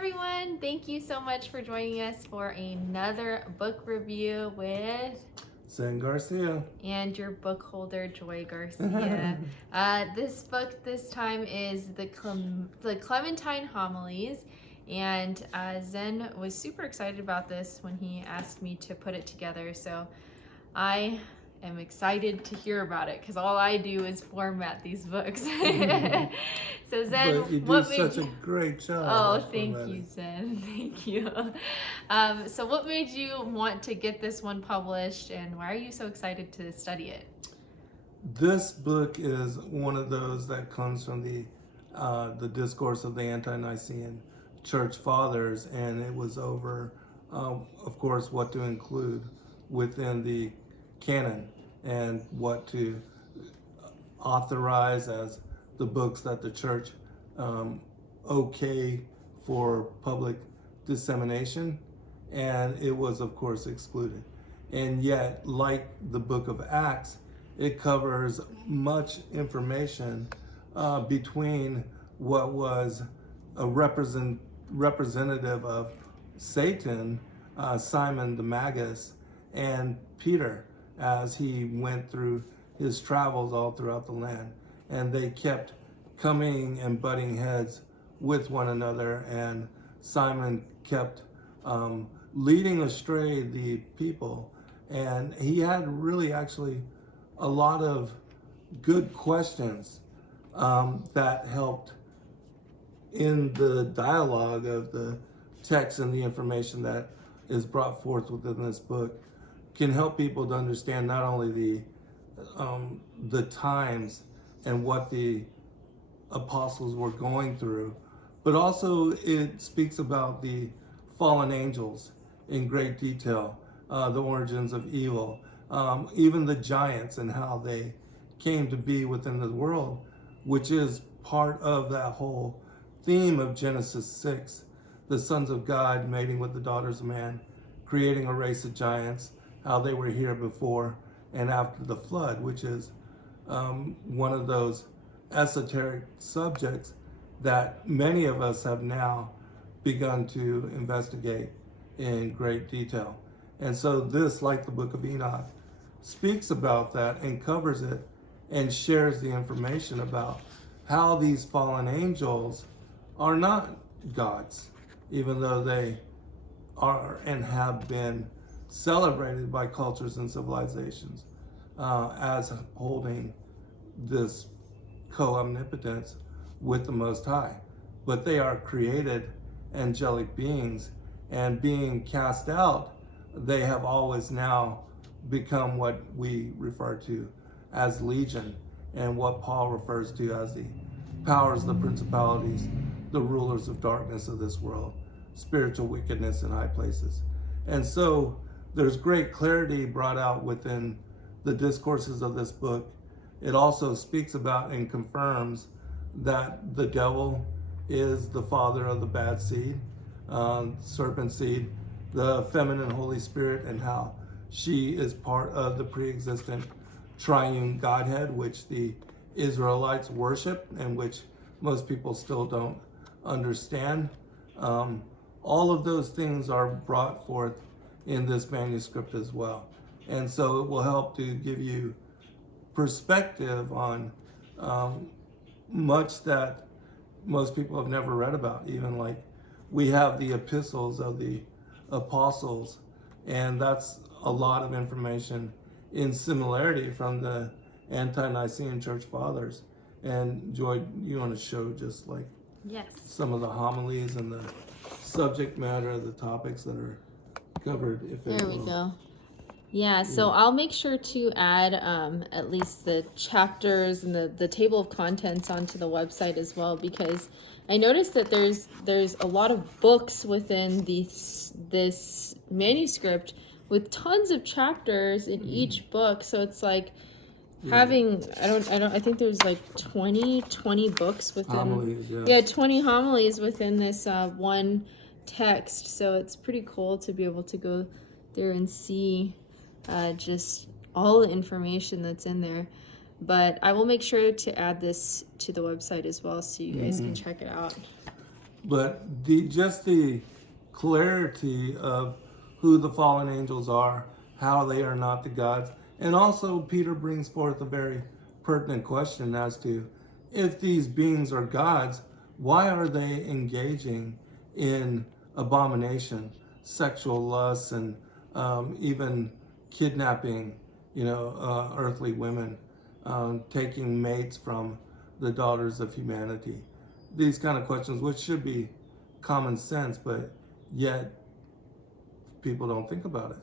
everyone. Thank you so much for joining us for another book review with Zen Garcia and your book holder, Joy Garcia. This book this time is the Clementine Homilies, and Zen was super excited about this when he asked me to put it together. So I am excited to hear about it because all I do is format these books. So Zen, but you do what such made a great job. Oh, thank you, Zen. Thank you. So what made you want to get this one published, and why are you so excited to study it? This book is one of those that comes from the discourse of the Ante-Nicene Church Fathers, and it was over, of course, what to include within the canon and what to authorize as the books that the church okay for public dissemination, and it was of course excluded. And yet, like the book of Acts, it covers much information between what was a representative of Satan, Simon the Magus, and Peter, as he went through his travels all throughout the land. And they kept coming and butting heads with one another, and Simon kept leading astray the people. And he had really actually a lot of good questions that helped in the dialogue of the text, and the information that is brought forth within this book can help people to understand not only the times and what the apostles were going through, but also it speaks about the fallen angels in great detail, the origins of evil, even the giants and how they came to be within the world, which is part of that whole theme of Genesis 6, the sons of God mating with the daughters of man, creating a race of giants, how they were here before and after the flood, which is one of those esoteric subjects that many of us have now begun to investigate in great detail. And so this, like the book of Enoch, speaks about that and covers it and shares the information about how these fallen angels are not gods, even though they are and have been celebrated by cultures and civilizations as holding this co-omnipotence with the Most High. But they are created angelic beings, and being cast out, they have always now become what we refer to as legion, and what Paul refers to as the powers, the principalities, the rulers of darkness of this world, spiritual wickedness in high places. And so there's great clarity brought out within the discourses of this book. It also speaks about and confirms that the devil is the father of the bad seed, serpent seed, the feminine Holy Spirit, and how she is part of the pre-existent triune Godhead, which the Israelites worship and which most people still don't understand. All of those things are brought forth in this manuscript as well. And so it will help to give you perspective on much that most people have never read about. Even like we have the epistles of the apostles, and that's a lot of information in similarity from the Ante-Nicene Church Fathers. And Joy, you want to show just like some of the homilies and the subject matter of the topics that are covered, if there we go. Yeah, so I'll make sure to add at least the chapters and the table of contents onto the website as well, because I noticed that there's a lot of books within this manuscript with tons of chapters in each book. So it's like having I think there's like 20 books within homilies, 20 homilies within this one text. So it's pretty cool to be able to go there and see just all the information that's in there. But I will make sure to add this to the website as well, so you guys can check it out. but just the clarity of who the fallen angels are, how they are not the gods. And also Peter brings forth a very pertinent question as to, if these beings are gods, why are they engaging in abomination, sexual lust, and even kidnapping, earthly women, taking mates from the daughters of humanity? These kind of questions, which should be common sense, but yet people don't think about it.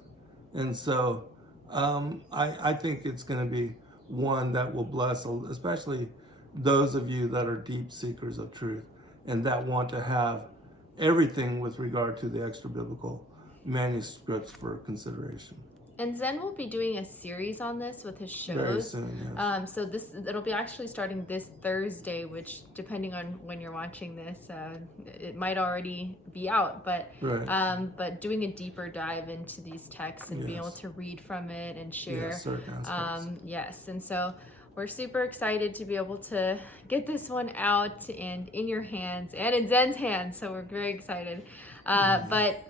And so I think it's going to be one that will bless, especially those of you that are deep seekers of truth and that want to have everything with regard to the extra biblical manuscripts for consideration. And Zen will be doing a series on this with his shows. Very soon, yes. So it'll be actually starting this Thursday, which, depending on when you're watching this, it might already be out. But Right. but doing a deeper dive into these texts and being Yes. able to read from it and share. Yes, certain aspects. Yes, and so we're super excited to be able to get this one out and in your hands and in Zen's hands. So we're very excited. But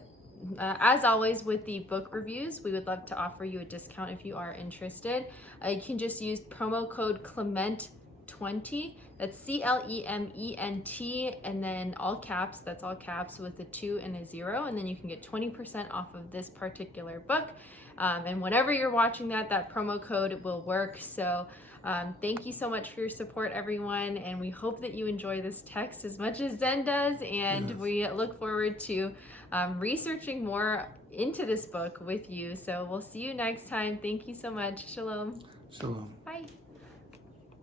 as always with the book reviews, we would love to offer you a discount if you are interested. You can just use promo code Clement20. That's CLEMENT, and then all caps. That's all caps with a 2 and a 0, and then you can get 20% off of this particular book. And whenever you're watching that promo code will work. So thank you so much for your support, everyone, and we hope that you enjoy this text as much as Zen does, and Yes. we look forward to researching more into this book with you. So we'll see you next time. Thank you so much. Shalom. Shalom. Bye.